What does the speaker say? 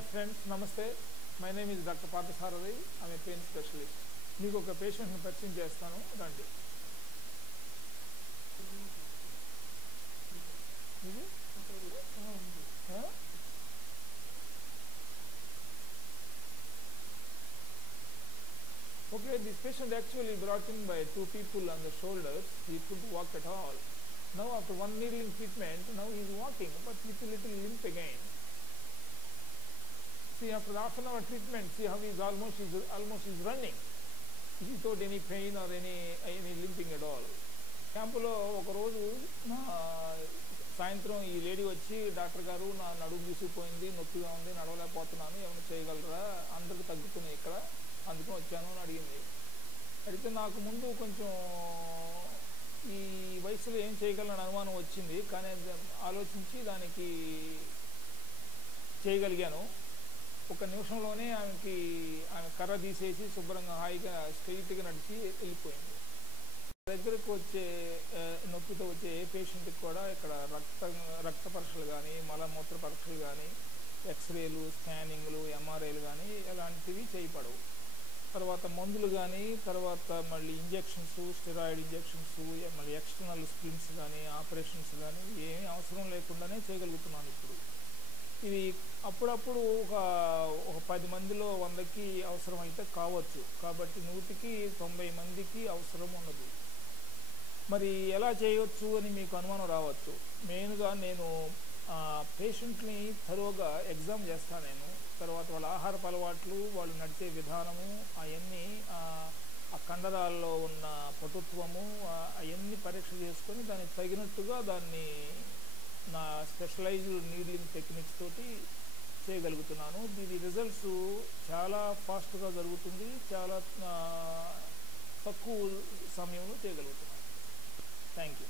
Hi friends, Namaste. My name is Dr. Parthasarathi. I'm a pain specialist. మీకు ఒక పేషెంట్ని పరిచయం చేస్తాను రండి. Okay, this patient actually brought in by two people on the shoulders. He couldn't walk at all. Now after one needling treatment, now he is walking, but with a little limp again. See, after half an hour treatment, see how he is almost running without any pain or any limping at all. క్యాంపులో ఒకరోజు సాయంత్రం ఈ lady వచ్చి doctor గారు నా నడుము తీసుకుపోయింది, నొప్పిగా ఉంది, నడవలేకపోతున్నాను, ఏమైనా చేయగలరా, అందరికి తగ్గుతున్నాయి ఇక్కడ, అందుకని వచ్చాను అని అడిగింది. అడిగితే నాకు ముందు కొంచెం ఈ వయసులో ఏం చేయగలను అనుమానం వచ్చింది, కానీ ఆలోచించి దానికి చేయగలిగాను. ఒక నిమిషంలోనే ఆమె కర్ర తీసేసి శుభ్రంగా హాయిగా స్ట్రెయిట్గా నడిచి వెళ్ళిపోయింది. దగ్గరకు వచ్చే నొప్పితో వచ్చే ఏ పేషెంట్కి కూడా ఇక్కడ రక్త పరీక్షలు కానీ మలమూత్ర పరీక్షలు కానీ ఎక్స్రేలు స్కానింగ్లు ఎంఆర్ఐలు కానీ ఎలాంటివి చేయబడవు. తర్వాత మందులు కానీ తర్వాత మళ్ళీ ఇంజెక్షన్స్, స్టెరాయిడ్ ఇంజెక్షన్స్, మళ్ళీ ఎక్స్టర్నల్ స్ప్లిన్స్ కానీ ఆపరేషన్స్ కానీ ఏమీ అవసరం లేకుండానే చేయగలుగుతున్నాను ఇప్పుడు. ఇది అప్పుడప్పుడు ఒక 10 మందిలో 100కి అవసరమైతే కావచ్చు, కాబట్టి 100కి 90 మందికి అవసరం ఉండదు. మరి ఎలా చేయవచ్చు అని మీకు అనుమానం రావచ్చు. మెయిన్గా నేను పేషెంట్ని తరోగా ఎగ్జామ్ చేస్తాను నేను. తర్వాత వాళ్ళ ఆహారపు అలవాట్లు, వాళ్ళు నడిచే విధానము, అవన్నీ ఆ కండరాల్లో ఉన్న పటుత్వము అవన్నీ పరీక్ష చేసుకొని దానికి తగినట్టుగా దాన్ని నా స్పెషలైజ్డ్ నీడ్లింగ్ టెక్నిక్స్ తోటి చేయగలుగుతున్నాను. దీని రిజల్ట్స్ చాలా ఫాస్ట్గా జరుగుతుంది, చాలా తక్కువ సమయంలో చేయగలుగుతున్నాను. Thank you.